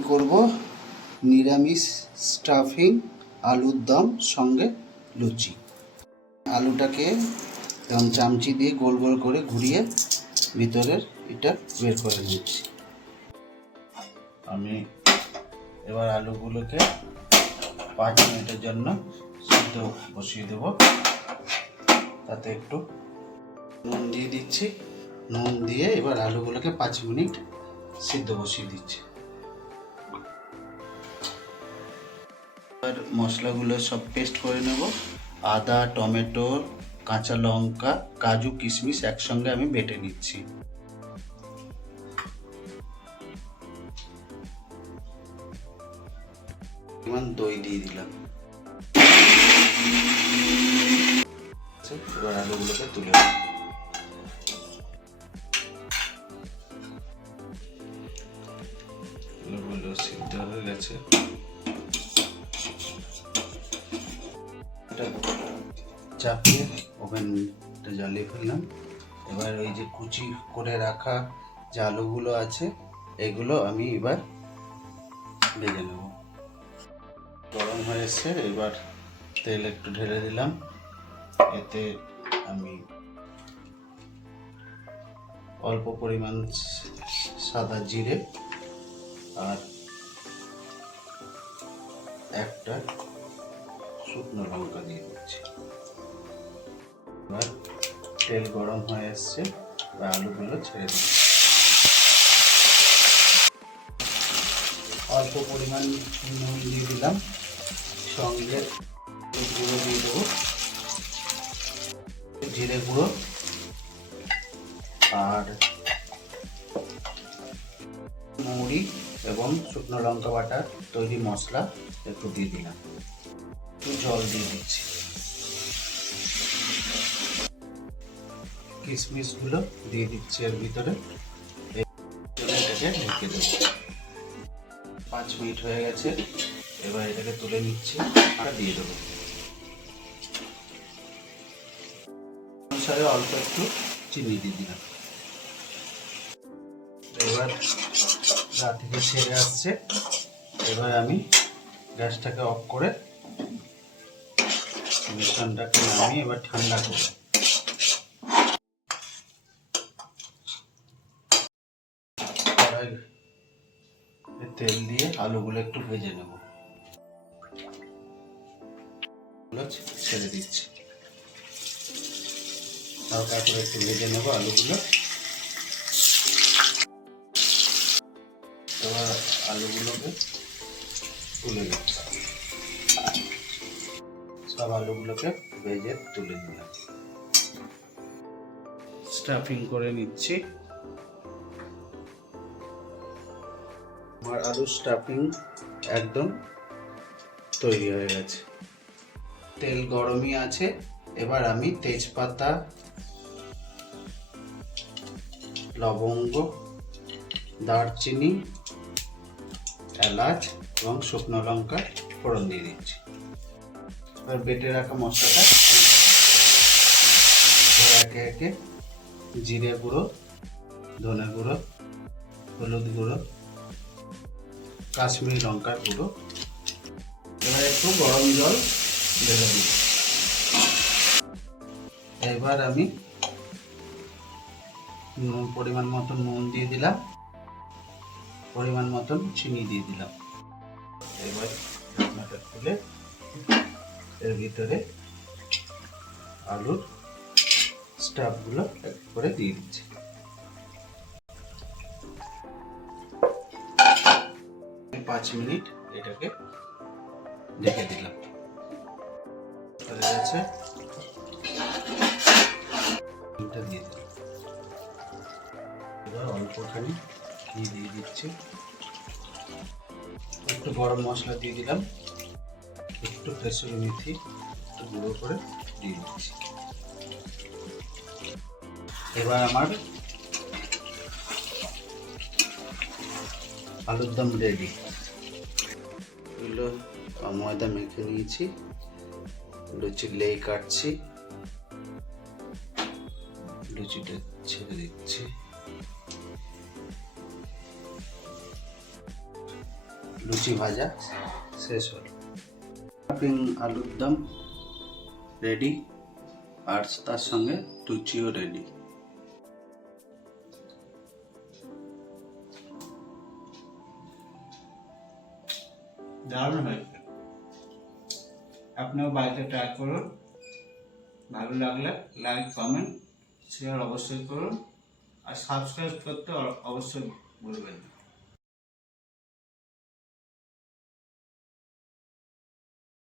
আমি করব নিরামিষ স্টাফিং আলুর দম সঙ্গে লুচি। আলুটাকে এরকম চামচি দিয়ে গোল গোল করে ঘুরিয়ে ভিতরের এটা বের করে নিচ্ছি। আমি এবার আলুগুলোকে 5 মিনিটের জন্য সিদ্ধ বসিয়ে দেব। তাতে একটু নুন দিয়ে দিচ্ছি। নুন দিয়ে এবার আলুগুলোকে 5 মিনিট সিদ্ধ বসিয়ে দিচ্ছি। এবার মশলাগুলো সব পেস্ট করে নেব। আদা, টমেটো, কাঁচা লঙ্কা, কাজু, কিশমিশ একসঙ্গে আমি বেটে নিচ্ছি। দই দিয়ে দিলাম। এবার আলুগুলোকে তুলে নেব। আলুগুলো সিদ্ধ হয়ে গেছে। চাপিয়ে ওভেনটা জ্বালিয়ে ফেললাম। এবার ওই যে কুচি করে রাখা যে আলুগুলো আছে এগুলো আমি এবার ভেজে নেব। গরম হয়ে এসছে, এবার তেল একটু ঢেলে দিলাম। এতে আমি অল্প পরিমাণ সাদা জিরে আর একটা শুকনো লঙ্কা দিয়ে দিচ্ছি। এবার তেল গরম হয়ে এসছে, আলুগুলো ছেড়ে দিচ্ছি। অল্প পরিমাণ নুন দিয়ে দিলাম, সঙ্গে গুঁড়ো দিয়ে দেবো, জিরে গুঁড়ো আর মৌরি এবং শুকনো লঙ্কা বাটা তৈরি মশলা একটু দিয়ে দিলাম। একটু জল দিয়ে দিচ্ছি। কিশমিশগুলো দিয়ে দিচ্ছি এর ভিতরে। এটাকে ঢেকে দেবো। 5 মিনিট হয়ে গেছে, এবার এটাকে তুলে নিচ্ছি আর দিয়ে দেবো। অনুসারে অল্প একটু চিনি দিয়ে দিলাম। এবার গা থেকে ছেড়ে আসছে। এবার আমি গ্যাসটাকে অফ করে মিশ্রণটাকে নামিয়ে এবার ঠান্ডা করব। তেল দিয়ে আলুগুলো একটু ভেজে নেব। ছেড়ে দিচ্ছি, হালকা করে একটু ভেজে নেব আলুগুলো। এবার আলুগুলোকে তুলে দিচ্ছি। সব আলুগুলোকে ভেজে তুলে নিলাম। স্টাফিং করে নিচ্ছি। আমার আলুর স্টাফিং একদম তৈরি হয়ে গেছে। তেল গরমই আছে। এবার আমি তেজপাতা, লবঙ্গ, দারচিনি, এলাচ এবং শুকনো লঙ্কা ফোড়ন দিয়ে দিচ্ছি। এবার বেটে রাখা মশলাটা একে একে জিরে গুঁড়ো, ধনে গুঁড়ো, হলুদ গুঁড়ো, কাশ্মীরি লঙ্কার গুঁড়ো, এবার একটু গরম জল ঢেলে দিই। এবার আমি পরিমাণ মতন নুন দিয়ে দিলাম, পরিমাণ মতন চিনি দিয়ে দিলাম। এবার ঢাকনাটা খুলে এর ভিতরে আলুর স্টাফগুলো এক করে দিয়ে দিচ্ছি। আমি 5 মিনিট এটাকে ঢেকে দিলাম। হয়ে গেছে, এটা দিয়ে দিলাম। এবার অল্পখানি ঘি দিয়ে দিচ্ছি, একটু গরম মশলা দিয়ে দিলাম, একটু কসুরি মেথি একটু গুঁড়ো করে দিয়ে দিচ্ছি। এবার আমার আলুর দম রেডি। এগুলো ময়দা মেখে নিয়েছি, লুচির লেই কাটছি, লুচিটা ছেড়ে দিচ্ছি। লুচি ভাজা শেষ হলো। স্টাফিং আলুর দম রেডি, আর তার সঙ্গে লুচিও রেডি। দারুণ হয়েছে, আপনিও বাড়িতে ট্রাই করুন। ভালো লাগলে লাইক, কমেন্ট, শেয়ার অবশ্যই করুন, আর সাবস্ক্রাইব করতে অবশ্যই ভুলবেন না।